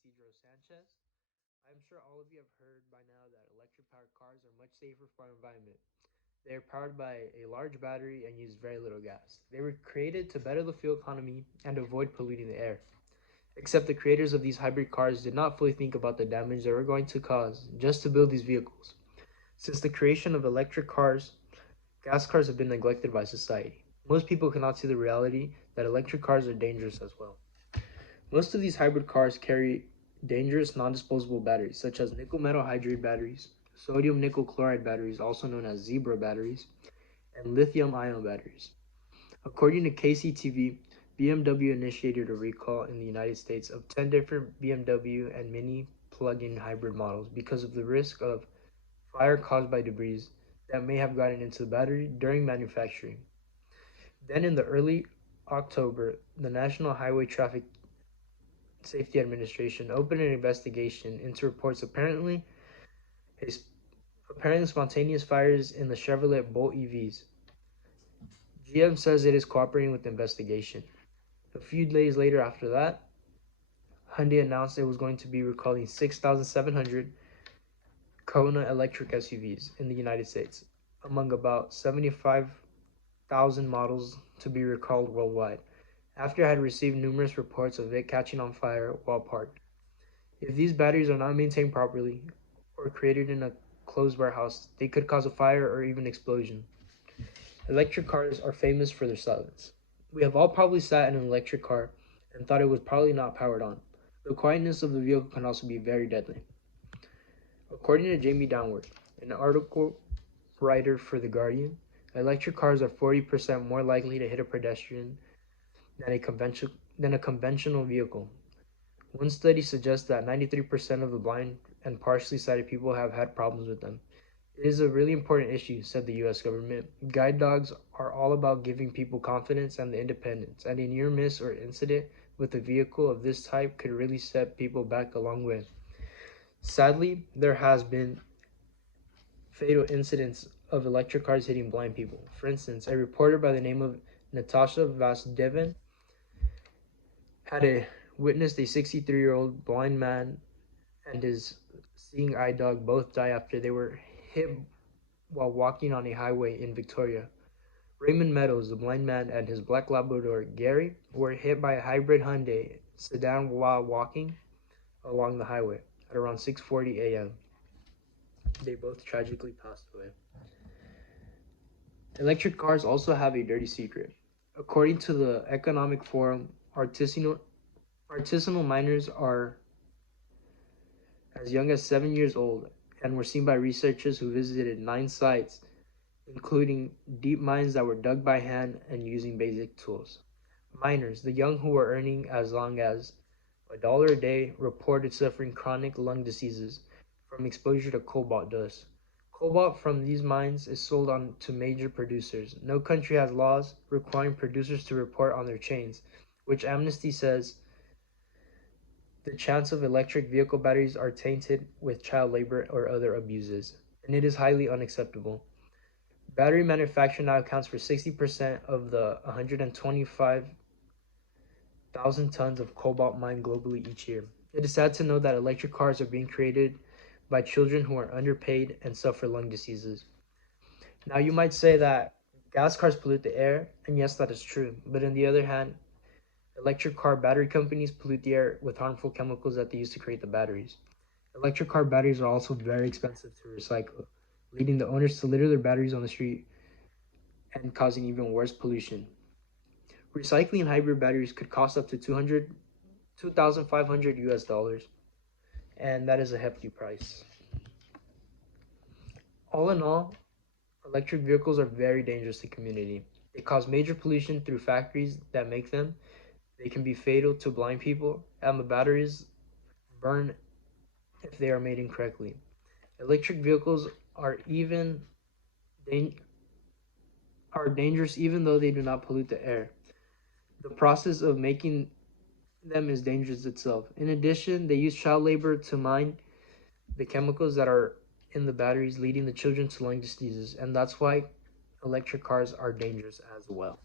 Isidro Sanchez. I'm sure all of you have heard by now that electric powered cars are much safer for our environment. They are powered by a large battery and use very little gas. They were created to better the fuel economy and avoid polluting the air. Except the creators of these hybrid cars did not fully think about the damage they were going to cause just to build these vehicles. Since the creation of electric cars, gas cars have been neglected by society. Most people cannot see the reality that electric cars are dangerous as well. Most of these hybrid cars carry dangerous non-disposable batteries, such as nickel metal hydride batteries, sodium nickel chloride batteries, also known as Zebra batteries, and lithium ion batteries. According to KCTV, BMW initiated a recall in the United States of 10 different BMW and Mini plug-in hybrid models because of the risk of fire caused by debris that may have gotten into the battery during manufacturing. Then in the early October, the National Highway Traffic Safety Administration opened an investigation into reports apparently spontaneous fires in the Chevrolet Bolt EVs. GM says it is cooperating with the investigation. A few days later after that, Hyundai announced it was going to be recalling 6,700 Kona electric SUVs in the United States, among about 75,000 models to be recalled worldwide, after it had received numerous reports of it catching on fire while parked. If these batteries are not maintained properly or created in a closed warehouse, they could cause a fire or even explosion. Electric cars are famous for their silence. We have all probably sat in an electric car and thought it was probably not powered on. The quietness of the vehicle can also be very deadly. According to Jamie Downward, an article writer for The Guardian, electric cars are 40% more likely to hit a pedestrian than a conventional vehicle. One study suggests that 93% of the blind and partially sighted people have had problems with them. It is a really important issue, said the US government. Guide dogs are all about giving people confidence and the independence, and a near miss or incident with a vehicle of this type could really set people back a long way. Sadly, there has been fatal incidents of electric cars hitting blind people. For instance, a reporter by the name of Natasha Vasudevan had witnessed a 63-year-old blind man and his seeing eye dog both die after they were hit while walking on a highway in Victoria. Raymond Meadows, the blind man, and his black Labrador Gary were hit by a hybrid Hyundai sedan while walking along the highway at around 6:40 a.m. They both tragically passed away. Electric cars also have a dirty secret. According to the Economic Forum, artisanal miners are as young as 7 years old and were seen by researchers who visited 9 sites, including deep mines that were dug by hand and using basic tools. Miners, the young who were earning as long as $1 a day, reported suffering chronic lung diseases from exposure to cobalt dust. Cobalt from these mines is sold on to major producers. No country has laws requiring producers to report on their chains, which Amnesty says the chance of electric vehicle batteries are tainted with child labor or other abuses, and it is highly unacceptable. Battery manufacture now accounts for 60% of the 125,000 tons of cobalt mined globally each year. It is sad to know that electric cars are being created by children who are underpaid and suffer lung diseases. Now, you might say that gas cars pollute the air, and yes, that is true. But on the other hand, electric car battery companies pollute the air with harmful chemicals that they use to create the batteries. Electric car batteries are also very expensive to recycle, leading the owners to litter their batteries on the street and causing even worse pollution. Recycling hybrid batteries could cost up to 2,500 US dollars, and that is a hefty price. All in all, electric vehicles are very dangerous to the community. They cause major pollution through factories that make them. They can be fatal to blind people, and the batteries burn if they are made incorrectly. Electric vehicles dan- are dangerous even though they do not pollute the air. The process of making them is dangerous itself. In addition, they use child labor to mine the chemicals that are in the batteries, leading the children to lung diseases, and that's why electric cars are dangerous as well.